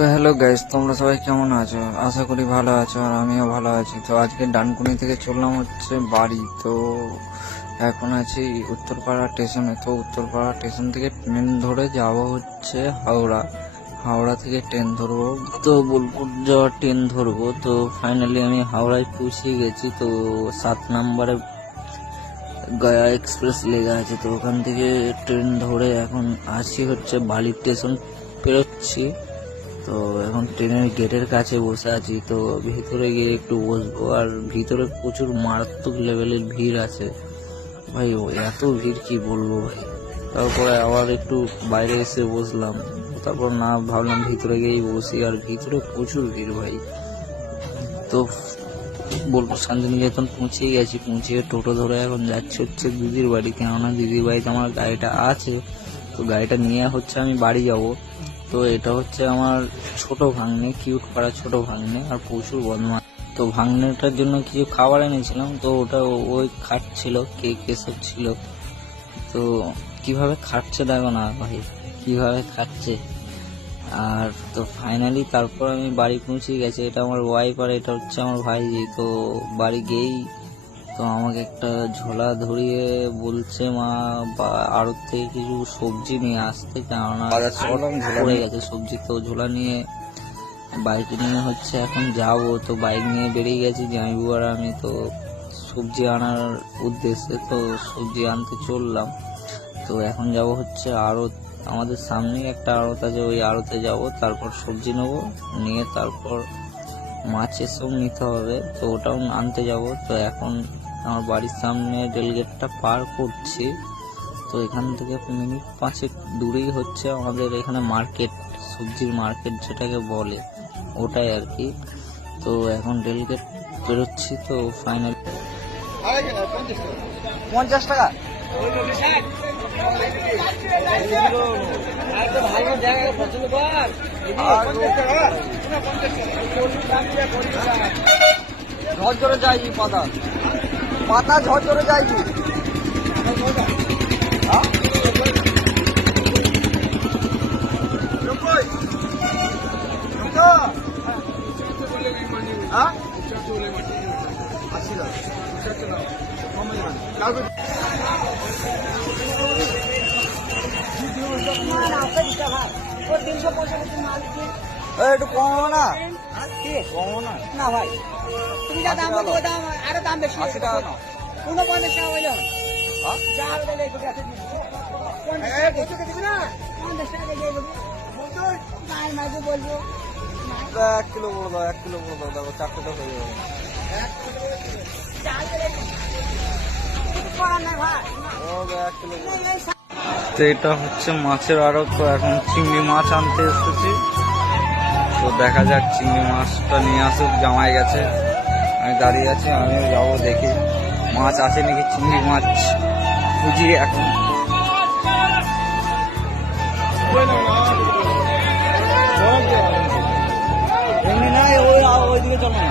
তো hello guys, তোমরা সবাই কেমন আছো? আশা করি ভালো আছো, আর আমিও ভালো আছি। তো আজকে ডানকুনি থেকে চললাম হচ্ছে বাড়ি। তো এখন আছি উত্তরপাড়া স্টেশনে। তো উত্তরপাড়া স্টেশন থেকে ট্রেন ধরে যাব হচ্ছে হাওড়া। হাওড়া থেকে ট্রেন ধরবো, তো বোলপুর যাওয়ার ট্রেন ধরবো। তো ফাইনালি আমি হাওড়ায় পৌঁছে গেছি। তো 7 নম্বরে গয়া এক্সপ্রেস লেগে আছে। তো ওখান থেকে ট্রেন ধরে এখন আসি হচ্ছে বালি স্টেশন পেরোচ্ছি। তো এখন ট্রেনের গেটের কাছে বসে আছি। তো ভিতরে গিয়ে একটু বসবো, আর ভিতরে প্রচুর মারাত্মক লেভেলের ভিড় আছে ভাই। এত ভিড় কি বলবো ভাই। তারপরে আবার একটু বাইরে এসে বসলাম। তারপর না ভাবলাম ভিতরে গিয়েই বসি, আর ভিতরে প্রচুর ভিড় ভাই। তো বলবো শান্তিনিকেতন পৌঁছেই গেছি। পৌঁছে টোটো ধরে এখন যাচ্ছি হচ্ছে দিদির বাড়ি, কেননা দিদির বাড়িতে আমার গাড়িটা আছে। তো গাড়িটা নিয়ে হচ্ছে আমি বাড়ি যাব। তো এটা হচ্ছে আমার ছোট ভাগ্নে, কিউট পাড়া ছোট ভাগ্নে, আর প্রচুর বদমাশ। তো ভাগ্নেটার জন্য কিছু খাবার এনেছিলাম, তো ওটা ওই খাচ্ছিল, কেক এসব ছিল। তো কিভাবে খাচ্ছে দেখো না ভাই, কিভাবে খাচ্ছে। আর তো ফাইনালি তারপর আমি বাড়ি পৌঁছে গেছি। এটা আমার ওয়াইফ আর এটা হচ্ছে আমার ভাইজি। তো বাড়ি গিয়েই তো আমাকে একটা ঝোলা ধরিয়ে বলছে মা বা আড়ত থেকে কিছু সবজি নিয়ে আসতে, কেননা পড়ে গেছে সবজি। তো ঝোলা নিয়ে বাইক নিয়ে হচ্ছে এখন যাব। তো বাইক নিয়ে বেরিয়ে গেছি জামাইবু আর আমি। তো সবজি আনার উদ্দেশ্যে তো সবজি আনতে চললাম। তো এখন যাব হচ্ছে আড়ত, আমাদের সামনেই একটা আড়ত আছে, ওই আড়তে যাব। তারপর সবজি নেবো, নিয়ে তারপর মাছ এসব নিতে হবে, তো ওটাও আনতে যাব। তো এখন আমার বাড়ির সামনে রেলগেটটা পার করছি। তো এখান থেকে মিনিট 5 দূরেই হচ্ছে আমাদের এখানে মার্কেট, সবজির মার্কেট যেটাকে বলে, ওটাই আর কি। তো এখন রেলগেট বেরোচ্ছি। তো ফাইনাল 50 টাকা ঝরঝরে যাইনি, পাতা পাতা ঝরঝরে যাইনি। একটু কমাবো না, কমাবো না না ভাই। তুমি যা দাম বলবো দাম আরো দাম বেশি। 80 টাকা না, 49 টাকা হইল। যা হবে লেগে গেছে 50 টাকা দিবি না, 50 টাকা দিয়ে দেবো। নাই মাঝে বলবো 1 কিলো বলে দাও, 1 কিলো বলে দাও। দেখো 4 টাকা হয়ে যাবে। তো এটা হচ্ছে মাছের আড়ত। তো এখন চিংড়ি মাছ আনতে এসেছি। তো দেখা যাক চিংড়ি মাছটা নিয়ে আসুক, জামাই গেছে, আমি দাঁড়িয়ে আছি, আমিও যাবো দেখি মাছ আছে নাকি। চিংড়ি মাছ খুঁজি এখন। এমনি না, ওইদিকে চলো না।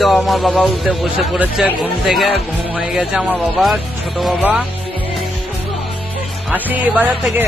তো আমার বাবা উঠে বসে পড়েছে ঘুম থেকে, ঘুম হয়ে গেছে আমার বাবা, ছোট বাবা। আসি বাজার থেকে।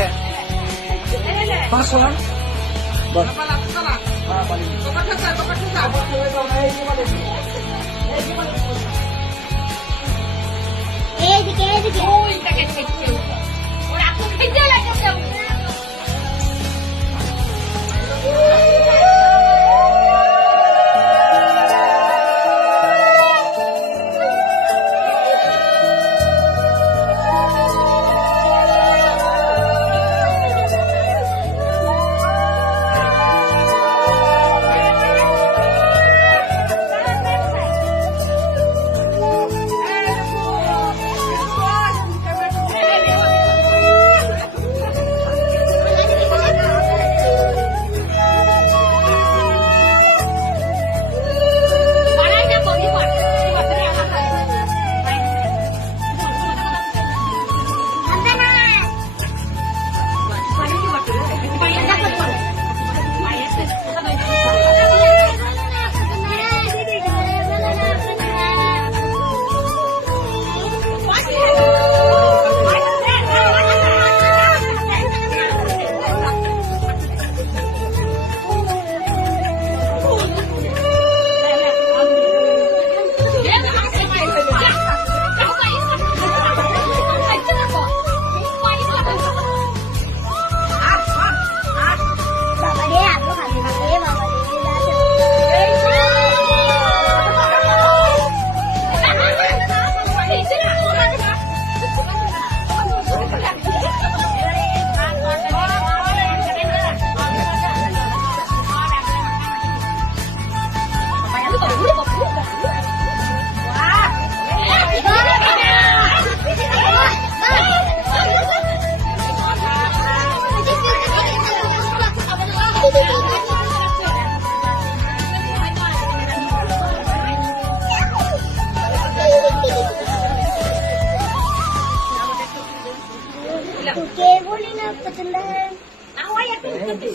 तुके बोली ना पसंद है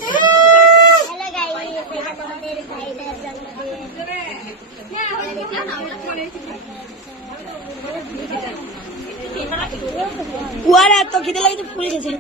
हेलो गाइस এটা তোমাদের ভাইদের জন্মদিন ওরা তো খিদে লাগে তো পুরি খেয়েছিল